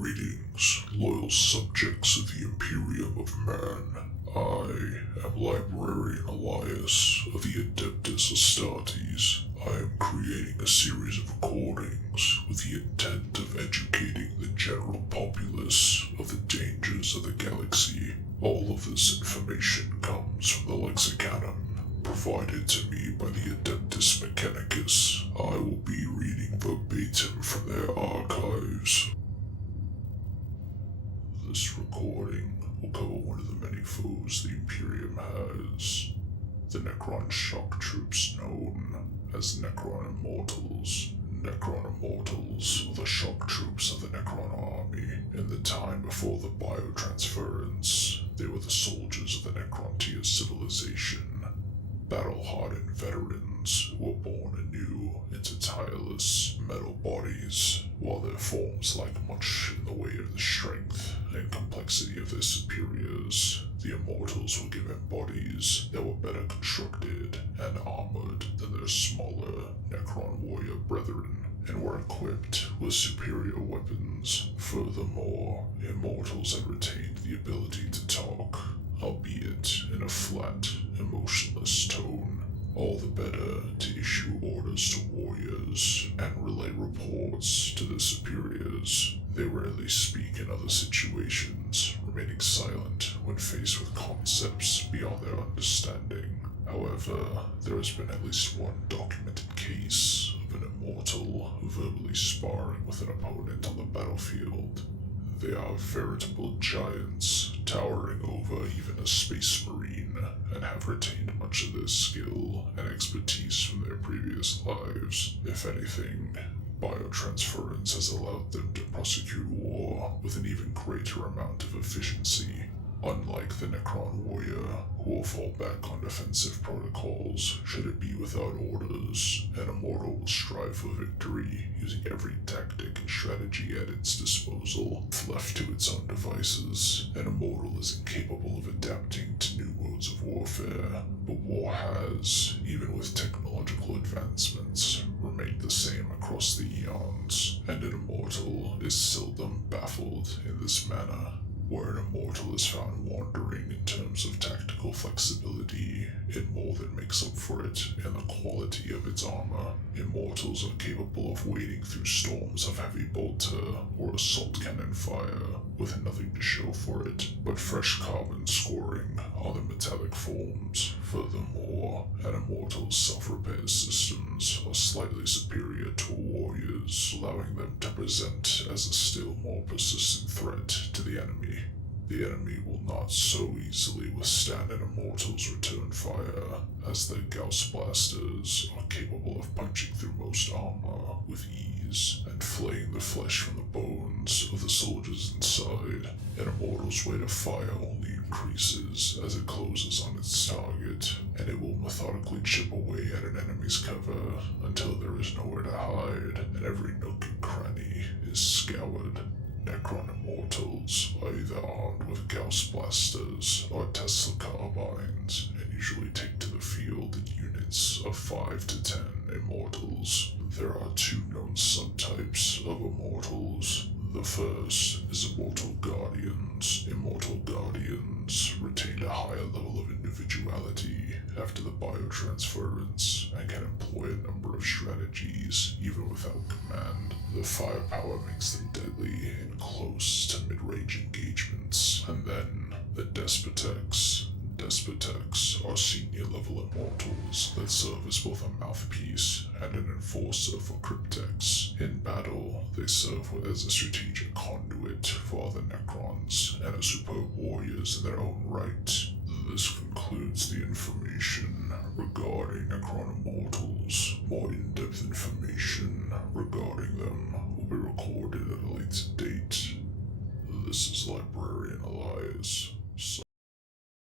Greetings, loyal subjects of the Imperium of Man. I am Librarian Elias of the Adeptus Astartes. I am creating a series of recordings with the intent of educating the general populace of the dangers of the galaxy. All of this information comes from the Lexicanum provided to me by the Adeptus Mechanicus. I will be reading verbatim from their archives. This recording will cover one of the many foes the Imperium has, the Necron shock troops known as Necron Immortals. Necron Immortals are the shock troops of the Necron army. In the time before the biotransference, they were the soldiers of the Necrontia civilization, battle-hardened veterans who were born anew into tireless metal bodies. While their forms lack much in the way of the strength and complexity of their superiors, the Immortals were given bodies that were better constructed and armored than their smaller Necron Warrior brethren, and were equipped with superior weapons. Furthermore, Immortals had retained the ability to talk, albeit in a flat, emotionless tone, all the better to issue orders to warriors and relay reports to their superiors. They rarely speak in other situations, remaining silent when faced with concepts beyond their understanding. However, there has been at least one documented case of an Immortal verbally sparring with an opponent on the battlefield. They are veritable giants, towering over even a space marine, and have retained much of their skill and expertise from their previous lives. If anything, biotransference has allowed them to prosecute war with an even greater amount of efficiency. Unlike the Necron Warrior, who will fall back on defensive protocols should it be without orders, an Immortal will strive for victory using every tactic and strategy at its disposal. If left to its own devices, an Immortal is incapable of adapting to new modes of warfare, but war has, even with technological advancements, remained the same across the eons, and an Immortal is seldom baffled in this manner. Where an Immortal is found wandering in terms of tactical flexibility, it more than makes up for it in the quality of its armor. Immortals are capable of wading through storms of heavy bolter or assault cannon fire with nothing to show for it but fresh carbon scoring on the metallic forms. Furthermore, an Immortal's self-repair systems are slightly superior to a warrior's, allowing them to present as a still more persistent threat to the enemy. The enemy will not so easily withstand an Immortal's return fire, as their Gauss blasters are capable of punching through most armor with ease and flaying the flesh from the bones of the soldiers inside. An Immortal's rate of fire only increases as it closes on its target, and it will methodically chip away at an enemy's cover until there is nowhere to hide and every nook and cranny is scoured. Necron Immortals are either armed with Gauss blasters or Tesla carbines, and usually take to the field in units of 5 to 10 Immortals. There are two known subtypes of Immortals. The first is Immortal Guardians. Immortal Guardians retain a higher level of individuality after the biotransference and can employ a number of strategies even without command. The firepower makes them deadly in close to mid-range engagements. And then the Despotex. Despotex are senior-level Immortals that serve as both a mouthpiece and an enforcer for Cryptex. In battle, they serve as a strategic conduit for other Necrons and are superb warriors in their own right. This concludes the information regarding Necron Immortals. More in-depth information regarding them